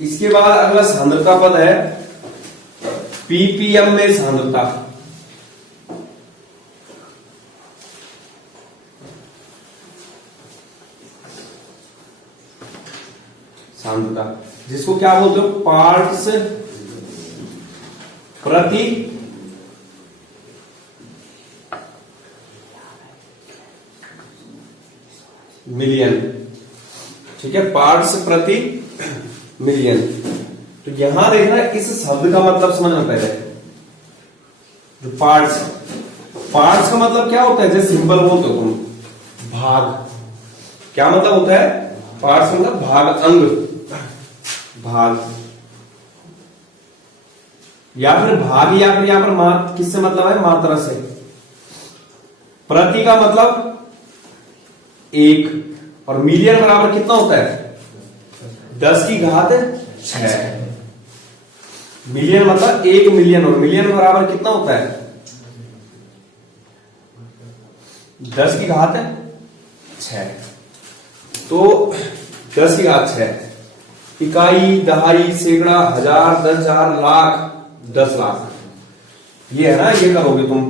इसके बाद अगला सांद्रता पद है पीपीएम में सांद्रता। सांद्रता जिसको क्या बोलते हो, पार्ट्स प्रति मिलियन। ठीक है, पार्ट्स प्रति मिलियन। तो यहां देखना, इस शब्द का मतलब समझना पहले। जो पार्ट्स, पार्ट्स का मतलब क्या होता है, जैसे सिंपल बोलते हो तुम, भाग। क्या मतलब होता है, पार्ट्स मतलब भाग, अंग, भाग, या फिर भाग, या फिर यहां पर किससे मतलब है, मात्रा से। प्रति का मतलब एक, और मिलियन बराबर कितना होता है, 10 की घात 6। मिलियन मतलब 1 मिलियन, और मिलियन बराबर कितना होता है, 10 की घात 6। तो 10 की घात 6, इकाई, दहाई, सैकड़ा, हजार, 10,000, लाख, 10 लाख। ये है ना, ये करोगे तुम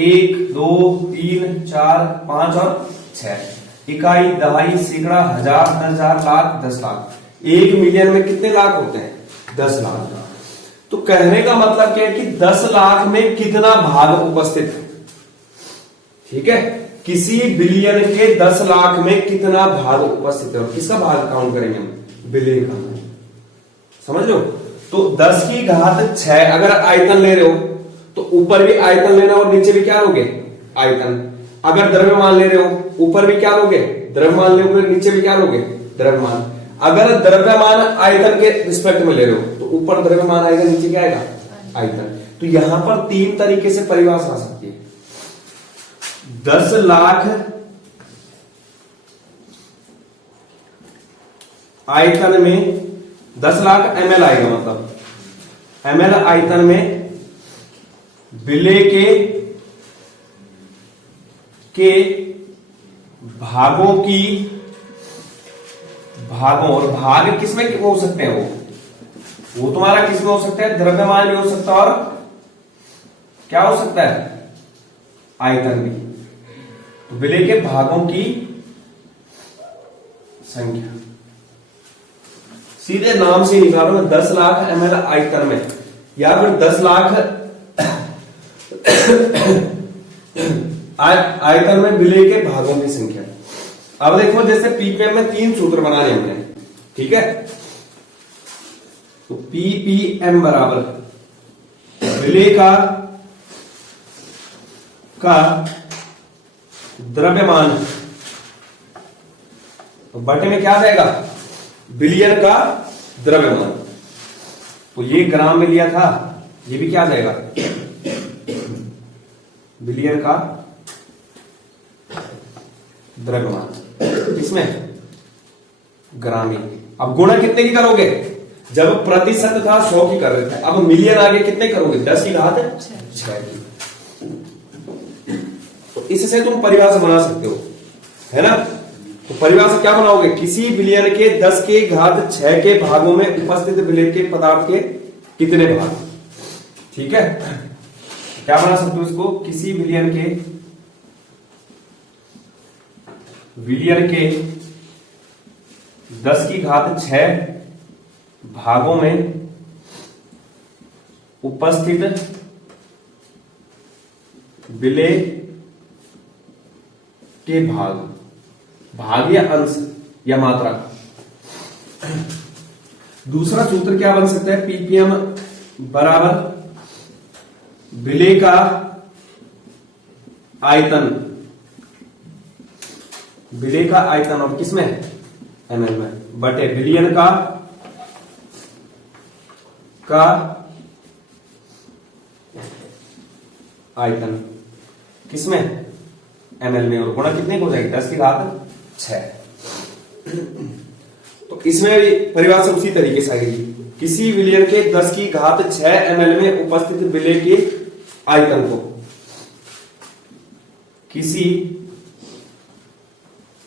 1, 2, 3, 4, 5 और 6। इकाई, दहाई, सैकड़ा, हजार, 10,000, लाख, 10 लाख। 1 मिलियन में कितने लाख होते हैं, 10 लाख। तो कहने का मतलब क्या है कि 10 लाख में कितना भाग उपस्थित है। ठीक है, किसी बिलियन के 10 लाख में कितना भाग उपस्थित है, और किसका भाग काउंट करेंगे हम, बिलियन का। समझ लो। तो 10 की घात 6 अगर आयतन ले रहे हो तो ऊपर भी आयतन लेना और नीचे भी क्या लोगे, आयतन। अगर द्रव्यमान ले रहे हो ऊपर भी क्या लोगे, द्रव्यमान लोगे, नीचे भी क्या लोगे, द्रव्यमान। अगर द्रव्यमान आयतन के रिस्पेक्ट में ले रहे हो तो ऊपर द्रव्यमान आएगा, नीचे क्या आएगा, आयतन। तो यहां पर 3 तरीके से परिभाषा आ सकती है। 10 लाख आयतन में, 10 लाख ml आएगा, मतलब ml आयतन में विलेय के भागों की, भागों, और भाग किसमें हो सकते हैं, वो तुम्हारा किसमें हो सकता है, द्रव्यमान भी हो सकता है, और क्या हो सकता है, आयतन भी। तो विलेय के भागों की संख्या सीधे नाम से निकालो ना, 10 लाख ml आयतन में, या फिर 10 लाख आयतन में विलेय के भागों की संख्या। अब देखो, जैसे पीपीएम में 3 सूत्र बनाने हमने, ठीक है। तो पीपीएम बराबर विलेय का द्रव्यमान, तो बटे में क्या आ जाएगा, बिलियन का द्रव्यमान। तो ये ग्राम में लिया था, ये भी क्या आ जाएगा, बिलियन का द्रव्यमान, इसमें ग्राम में। अब गुणा कितने की करोगे, जब प्रतिशत था 100 की कर रहे थे, अब मिलियन आगे कितने करोगे, 10 की घात 6 की। तो इससे तुम परिभाषा बना सकते हो, है ना। तो परिभाषा क्या बनाओगे, किसी बिलियन के 10 के घात 6 के भागों में उपस्थित विलेय के पदार्थ के कितने भाग। ठीक है, क्या बना सकते हो इसको, किसी बिलियन के 10 की घात 6 भागों में उपस्थित विलेय के भाग, भाग या अंश या मात्रा। दूसरा सूत्र क्या बन सकता है, पीपीएम बराबर विलेय का आयतन, विलेय का आयतन, और किसमें, एमएल में, बटे बिलियन का आयतन, किसमें, एमएल में, और गुणा कितने को हो जाएगी, 10 की घात 6। तो इसमें भी परिभाषा उसी तरीके से आएगी, किसी विलियन के 10 की घात 6 ml में उपस्थित विलेय के आयतन को किसी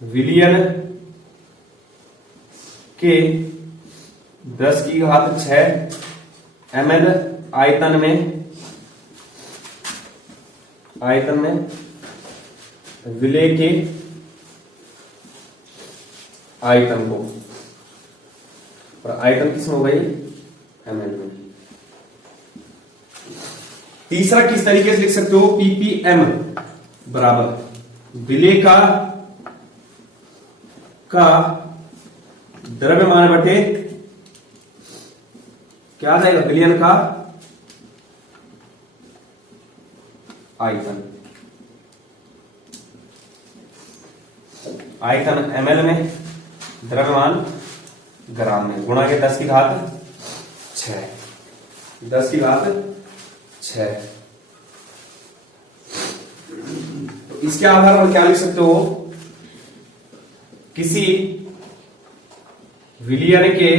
विलियन के 10 की घात 6 ml आयतन में विलेय के आयतन को, और आयतन किसमें हो गई? ml में। तीसरा किस तरीके से लिख सकते हो? ppm बराबर विलेय का द्रव्यमान बटे क्या आ जाएगा? विलयन का आयतन। आयतन ml में, द्रव्यमान ग्राम में, गुणा के 10 की घात 6। 10 की घात 6। तो इसके आधार पर क्या लिख सकते हो? किसी विलयन के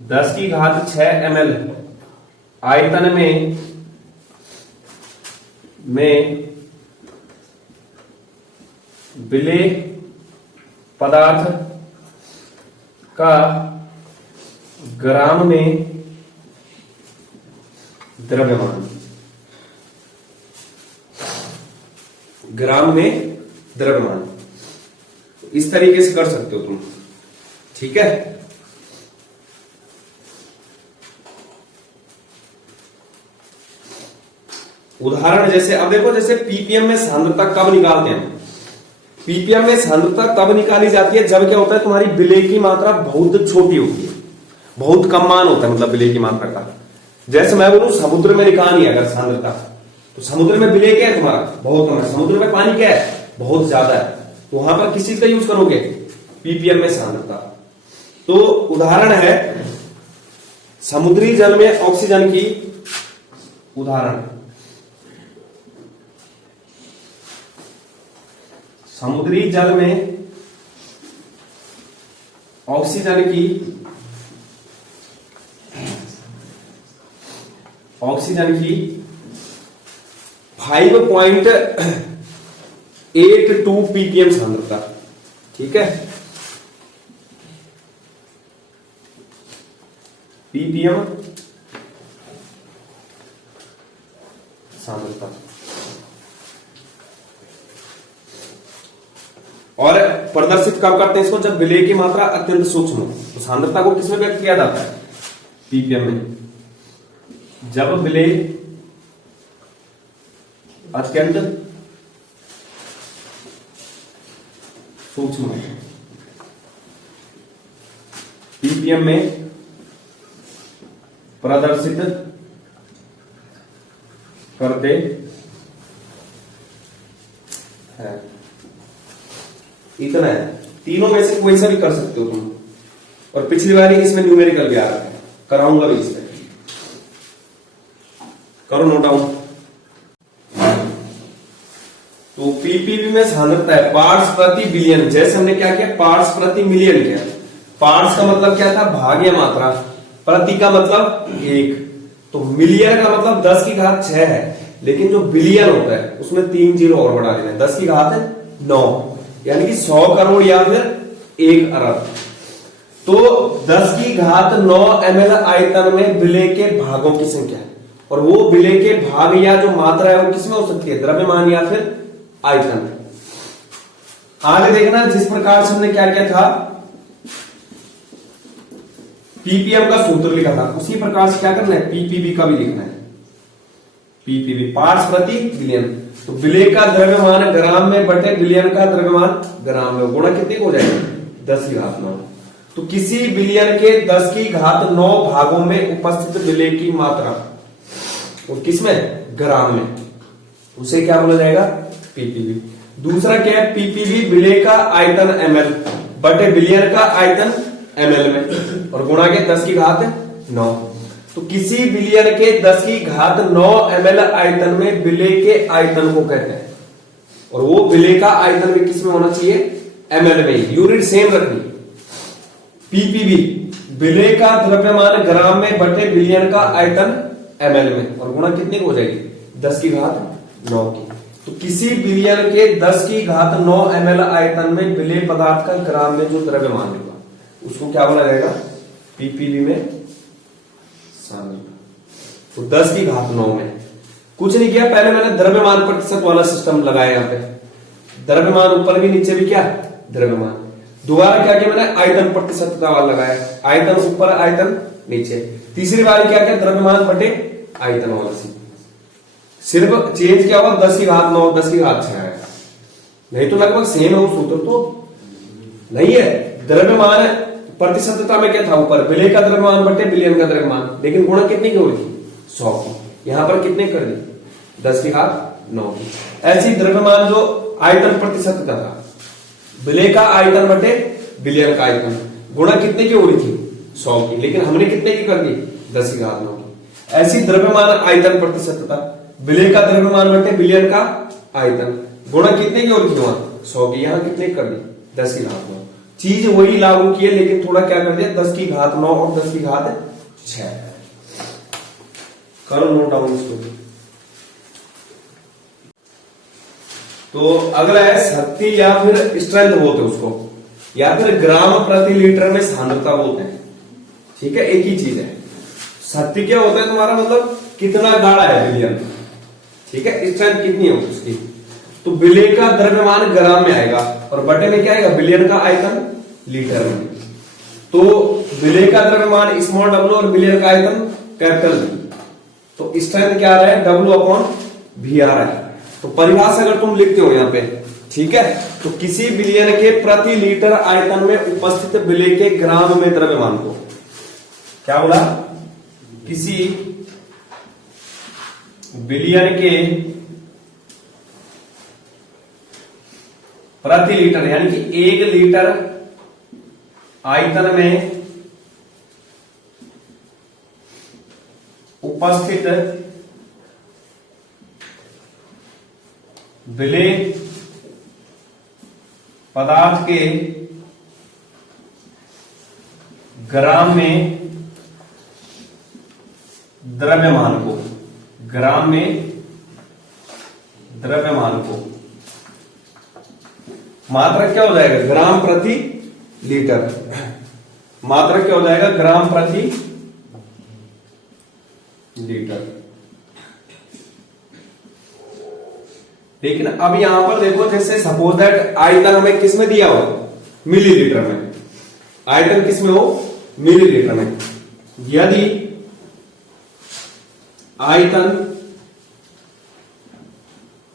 10 की घात 6 ml आयतन में विलेय पदार्थ का ग्राम में द्रव्यमान, ग्राम में द्रव्यमान। इस तरीके से कर सकते हो तुम, ठीक है। उदाहरण जैसे अब देखो, जैसे पीपीएम में सांद्रता कब निकालते हैं? पीपीएम में सांद्रता तब निकाली जाती है जब क्या होता है, तुम्हारी विलेय की मात्रा बहुत छोटी होती है, बहुत कम मान होता है, मतलब विलेय की मात्रा का। जैसे मैं बोलूं समुद्र में निकालनी है अगर सांद्रता, तो समुद्र में विलेय क्या है तुम्हारा? बहुत कम है। समुद्र में पानी क्या है? बहुत ज्यादा है। तो वहां पर किस चीज का यूज करोगे? पीपीएम में सांद्रता। तो उदाहरण है समुद्री जल में ऑक्सीजन की, उदाहरण समुद्री जल में ऑक्सीजन की 5.82 ppm सांद्रता, ठीक है। ppm सांद्रता। और प्रदर्शित कब करते हैं इसको? जब विलेय की मात्रा अत्यंत सूक्ष्म हो। तो सांद्रता को किसमें व्यक्त किया जाता है? पीपीएम में। जब विलेय अत्यंत सूक्ष्म है, पीपीएम में प्रदर्शित करते हैं। इतना है। तीनों में से कोई सा भी कर सकते हो तुम। और पिछली बार इसमें न्यूमेरिकल भी आ रहा है, कराऊंगा भी इसमें। करो नोट डाउन। तो पीपीबी में सांद्रता है पार्ट्स प्रति बिलियन। जैसे हमने क्या किया? पार्ट्स प्रति मिलियन किया। पार्ट्स का मतलब क्या था? भाग्य मात्रा। प्रति का मतलब 1। तो मिलियन का मतलब 10 की घात 6 है, लेकिन जो बिलियन होता है उसमें 3 जीरो और बढ़ा देना है। 10 की घात 9, यानी कि 100 करोड़ या फिर 1 अरब। तो 10 की घात 9 ml आयतन में विलेय के भागों की संख्या है। और वो विलेय के भाग या जो मात्रा है वो किसमें हो सकती है? द्रव्यमान या फिर आयतन। आगे देखना, जिस प्रकार से हमने क्या किया था, पीपीएम का सूत्र लिखा था, उसी प्रकार से क्या करना है? पीपीबी का भी लिखना है। पीपीबी पार्ट्स प्रति बिलियन। तो विलेय का द्रव्यमान ग्राम में बटे बिलियन का द्रव्यमान ग्राम में, गुणा कितने को हो जाएगा? 10 की घात 9। तो किसी बिलियन के 10 की घात 9 भागों में उपस्थित विलेय की मात्रा, और किसमें? ग्राम में, उसे क्या बोला जाएगा? पीपीबी। दूसरा क्या है? पीपीबी विलेय का आयतन ml बटे बिलियन का आयतन ml में, और गुणा के 10 की घात 9। तो किसी बिलियन के 10 की घात 9 ml आयतन में विलेय के आयतन को कहते हैं। और वो विलेय का आयतन भी किसमें होना चाहिए? ml में। यूनिट सेम रखनी। पीपीबी विलेय का द्रव्यमान ग्राम में बटे बिलियन का आयतन ml में, और गुणा कितने को हो जाएगी? 10 की घात 9 की। तो किसी बिलियन के 10 की घात 9 ml आयतन में विलेय पदार्थ का ग्राम में जो द्रव्यमान होगा, उसको क्या बोला जाएगा, पीपीवी में शामिल। तो 10 की घात 9 में कुछ नहीं किया, पहले मैंने द्रव्यमान प्रतिशत वाला सिस्टम लगाया यहाँ पे, द्रव्यमान ऊपर भी नीचे भी क्या द्रव्यमान। दोबारा क्या किया मैंने, आयतन प्रतिशत का वाला लगाया, आयतन ऊपर आयतन नीचे। तीसरी बार क्या किया, द्रव्यमान बटे आयतन वाला सिर्फ चेंज क्या हुआ, 10 की घात 9 10 की घात 6 आएगा, नहीं तो लगभग सेम है वो सूत्र तो नहीं है। द्रव्यमान प्रतिशतता में क्या था, ऊपर विलेय का द्रव्यमान बटे विलयन का द्रव्यमान, लेकिन गुणा कितने की हो रही थी, 100 की। यहां पर कितने कर दी, 10 की घात 9 की। ऐसी द्रव्यमान जो आयतन प्रतिशतता था, विलेय का आयतन बटे विलयन का आयतन, गुणा कितने की हो रही थी, 100 की, लेकिन हमने कितने की कर दी, 10 की घात 9 की। ऐसी द्रव्यमान आयतन प्रतिशतता, विलेय का द्रव्यमान बटे विलयन का आयतन, गुणा कितने की हो रही थी वहां, 100 की, यहां कितने कर दी, 10 की घात 9। चीज वही लागू की है, लेकिन थोड़ा क्या कर दिया, 10 की घात 9 और 10 की घात 6। करो नोट डाउन इसको। तो अगला है शक्ति या फिर स्ट्रेंथ बोलते हैं उसको, या फिर ग्राम प्रति लीटर में सांद्रता बोलते हैं। ठीक है, एक ही चीज है। शक्ति क्या होता है तुम्हारा, मतलब कितना गाढ़ा है विलयन, ठीक है, स्ट्रेंथ कितनी है उसकी। तो विलेय का द्रव्यमान ग्राम में आएगा और बटे में क्या आएगा, विलयन का आयतन लीटर में। तो विलेय का द्रव्यमान स्मॉल डब्ल्यू और विलयन का आयतन कैपिटल वी। तो स्ट्रेंथ क्या आ रहा है, डब्ल्यू अपॉन वी आ रहा है। तो परिभाषा अगर तुम लिखते हो यहाँ पे, ठीक है, तो किसी विलयन के प्रति लीटर आयतन में उपस्थित विलेय के ग्राम में द्रव्यमान को क्या बोला, किसी विलयन के प्रति लीटर यानी कि 1 लीटर आयतन में उपस्थित विलेय पदार्थ के ग्राम में द्रव्यमान को, ग्राम में द्रव्यमान को, मात्रक क्या हो जाएगा, ग्राम प्रति लीटर, मात्रक क्या हो जाएगा, ग्राम प्रति लीटर। लेकिन अब यहां पर देखो, जैसे सपोज दैट आयतन हमें किस में दिया हो, मिलीलीटर में, आयतन किस में हो, मिलीलीटर में। यदि आयतन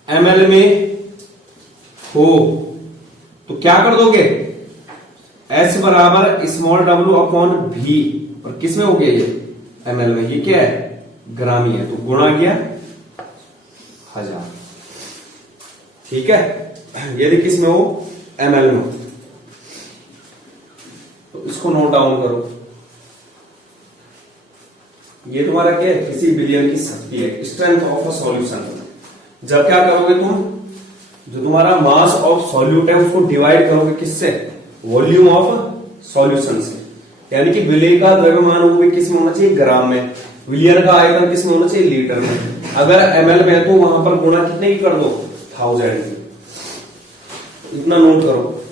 ml में हो तो क्या कर दोगे, S बराबर स्मॉल w अपॉन v, और किस में हो गया ये, ml में, ये क्या है, ग्राम ही है, तो गुणा गया 1000। ठीक है, यदि किस में हो, ml में हो। तो इसको नोट डाउन करो। ये तुम्हारा क्या है, किसी विलयन की शक्ति है, स्ट्रेंथ ऑफ अ सॉल्यूशन। जब क्या करोगे तुम, जो तुम्हारा मास ऑफ सॉल्यूट है उसको डिवाइड करोगे किससे, वॉल्यूम ऑफ सॉल्यूशन से, यानी कि विलेय का द्रव्यमान वो भी किस में होना चाहिए, ग्राम में, विलयन का आयतन किस में होना चाहिए, लीटर में। अगर ml में है तो वहां पर गुणा कितने की कर दो, 1000 की। इतना नोट करो।